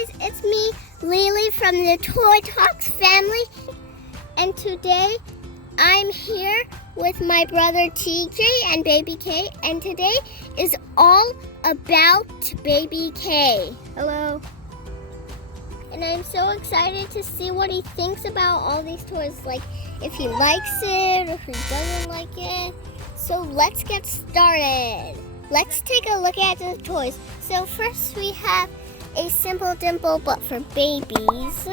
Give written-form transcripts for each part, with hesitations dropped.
guys, it's me, Lily from the Toy Talks family. And today I'm here with my brother TJ and baby K. And today is all about baby K. Hello. And I'm so excited to see what he thinks about all these toys. Like if he likes it or if he doesn't like it. So let's get started. Let's take a look at the toys. So first we have a simple Dimple, but for babies.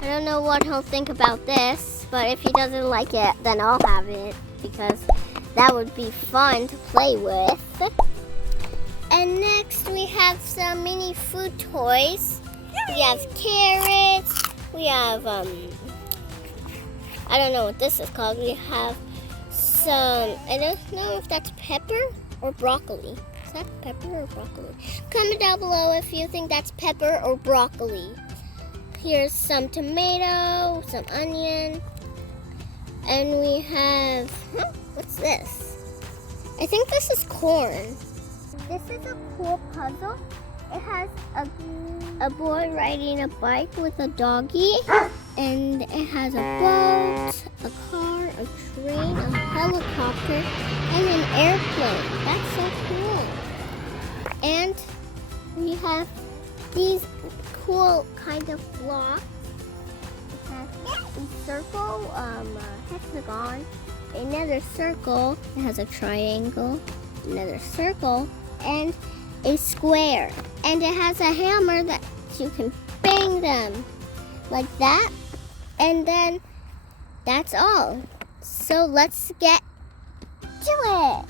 I don't know what he'll think about this, but if he doesn't like it, then I'll have it because that would be fun to play with. And next we have some mini food toys. We have carrots. We have, I don't know what this is called. We have some, I don't know if that's pepper or broccoli. Is that pepper or broccoli? Comment down below if you think that's pepper or broccoli. Here's some tomato, some onion. And we have, what's this? I think this is corn. This is a cool puzzle. It has a boy riding a bike with a doggy. And it has a boat, a car, a train, a helicopter, and an airplane. That's so cool. And we have these cool kind of blocks. It has a circle, a hexagon, another circle. It has a triangle, another circle, and a square. And it has a hammer that you can bang them like that. And then that's all. So let's get to it.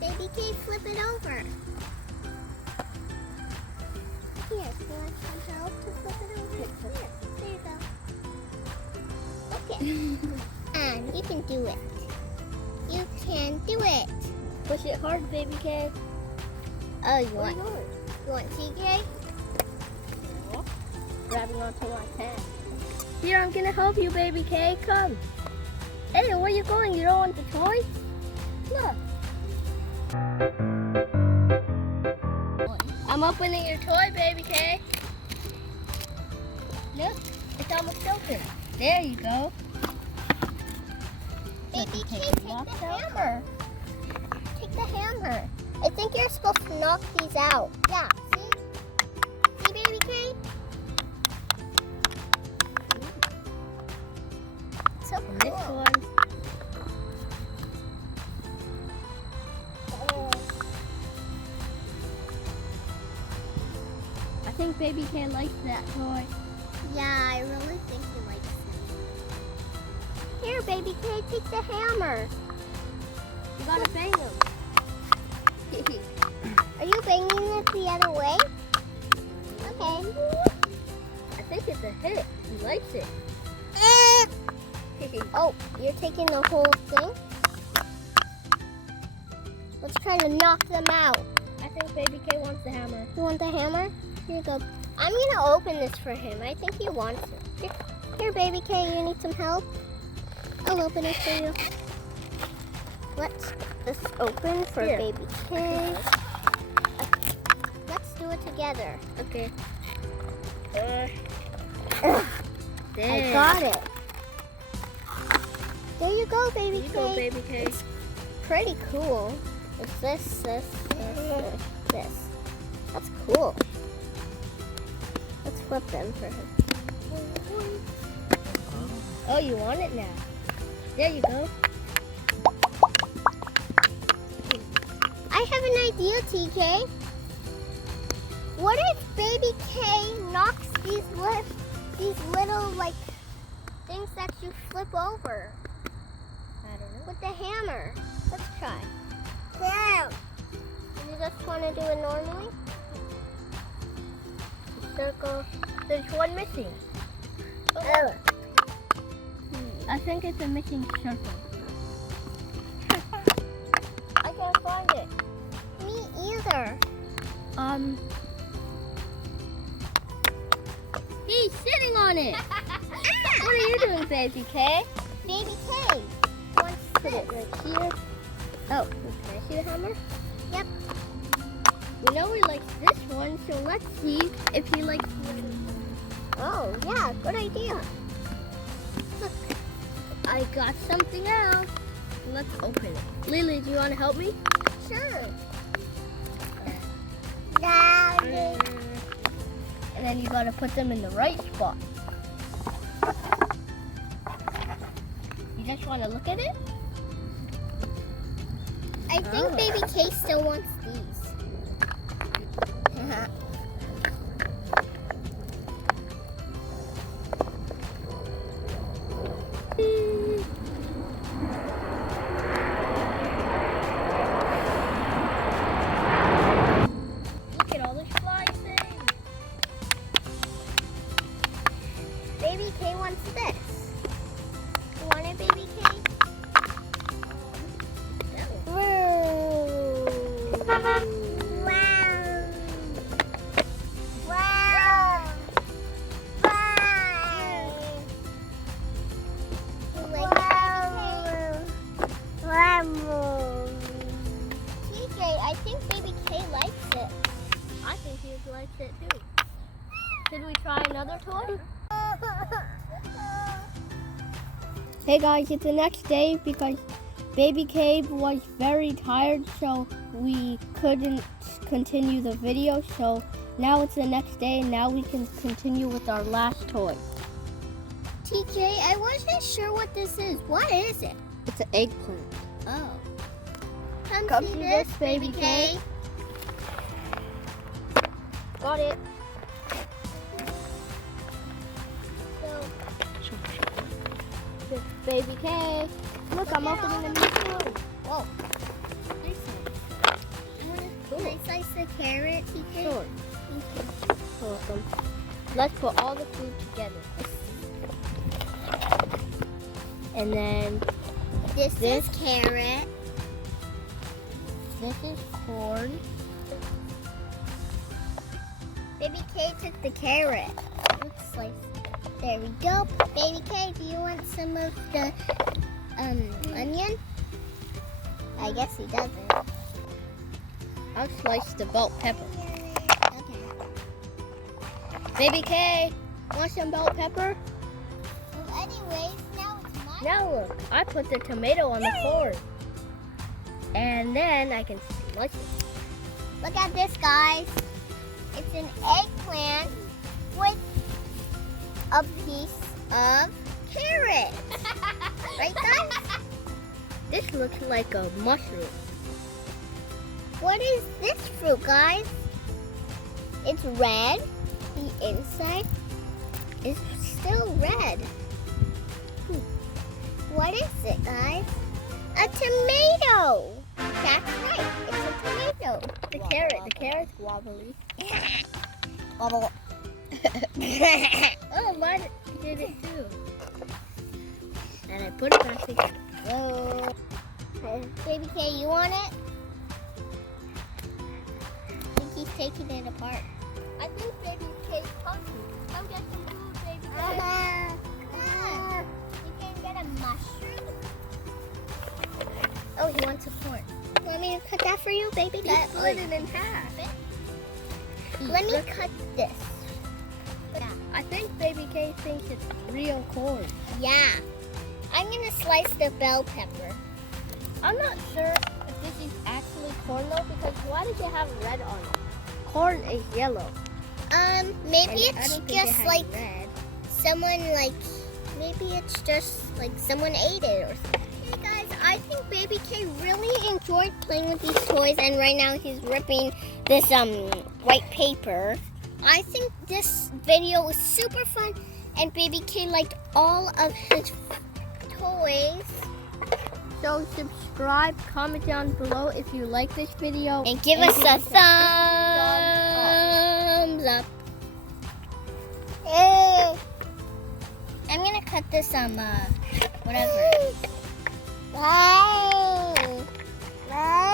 Baby K, flip it over. Here, you want some help to flip it over? Here, there you go. Okay. And you can do it. You can do it. Push it hard, baby K. Oh, you want TJ? No. Grabbing onto my pen. Here, I'm gonna help you, baby K. Come. Hey, where are you going? You don't want the toy? Look. I'm opening your toy, baby K. Look, it's almost open. There you go. Baby K, take the hammer. Take the hammer. I think you're supposed to knock these out. Yeah, see? See, baby K? So cool. This one. I think baby K likes that toy. Yeah, I really think he likes it. Here, baby K, take the hammer. You gotta bang him. Are you banging it the other way? Okay. I think it's a hit. He likes it. Oh, you're taking the whole thing? Let's try to knock them out. I think baby K wants the hammer. You want the hammer? Here you go. I'm gonna open this for him. I think he wants it. Here, baby K, you need some help? I'll open it for you. Let's get this open for Here. baby K. Let's do it together. Okay. I got it. There you go, baby Here you K. go, baby K. It's pretty cool. It's this. That's cool. Let's flip them for him. Oh, you want it now. There you go. I have an idea, TK. What if baby K knocks these little like things that you flip over? I don't know. With the hammer. Let's try. Damn. You just want to do it normally? Circle. There's one missing. Oh. I think it's a missing circle. I can't find it. Me either. He's sitting on it. What are you doing, Baby K? Baby K wants Put it right here. Oh, can I see the hammer? Yep. We know he likes this one, so let's see if he likes the other one. Oh, yeah, good idea. Look, I got something else. Let's open it. Lily, do you want to help me? Sure. And then you gotta put them in the right spot. You just want to look at it? I think Baby K still wants these. Look at all this flying things. Baby K wants this. You want it, Baby K? Wow. Wow. Wow. You like it, TJ, I think Baby K likes it. I think he likes it too. Should we try another toy? Hey guys, it's the next day because Baby K was very tired, so we couldn't continue the video. So now it's the next day, and now we can continue with our last toy. TJ, I wasn't sure what this is. What is it? It's an eggplant. Oh. Come see see this, Baby K. Got it. Baby K. Look, I'm opening a new toy. Whoa. Can I slice the carrot, TJ? Sure. Welcome. Let's put all the food together. And then This is carrot. this is corn. Baby K took the carrot. Let's slice. There we go. Baby K, do you want some of the onion? I guess he doesn't. I'll slice the bell pepper. Okay. Baby K, want some bell pepper? Well, anyways, now it's mine. Now look, I put the tomato on the corn. And then I can slice it. Look at this, guys. It's an eggplant with a piece of carrot. Right, guys? This looks like a mushroom. What is this fruit, guys? It's red. The inside is still red. What is it, guys? A tomato. That's right. It's a tomato. The carrot's wobbly. Wobble. Oh, mine did it too. And I put it back together. Whoa. Baby K, you want it? I think he's taking it apart. I think Baby K's hungry. Come get some food, Baby K. You can get a mushroom. Oh, he wants a corn. Want me to cut that for you, baby? He split it in half. Let me cut this. Yeah. I think Baby K thinks it's real corn. Yeah. I'm gonna slice the bell pepper. I'm not sure if this is actually corn though, because why does it have red on it? Corn is yellow. Maybe And I it's don't think it just has like red. someone maybe it's just like someone ate it or something. Hey guys, I think Baby K really enjoyed playing with these toys, and right now he's ripping this white paper. I think this video was super fun, and Baby K liked all of his toys. So subscribe, comment down below if you like this video. And give us a thumbs up. I'm gonna cut this whatever. Wow. Wow.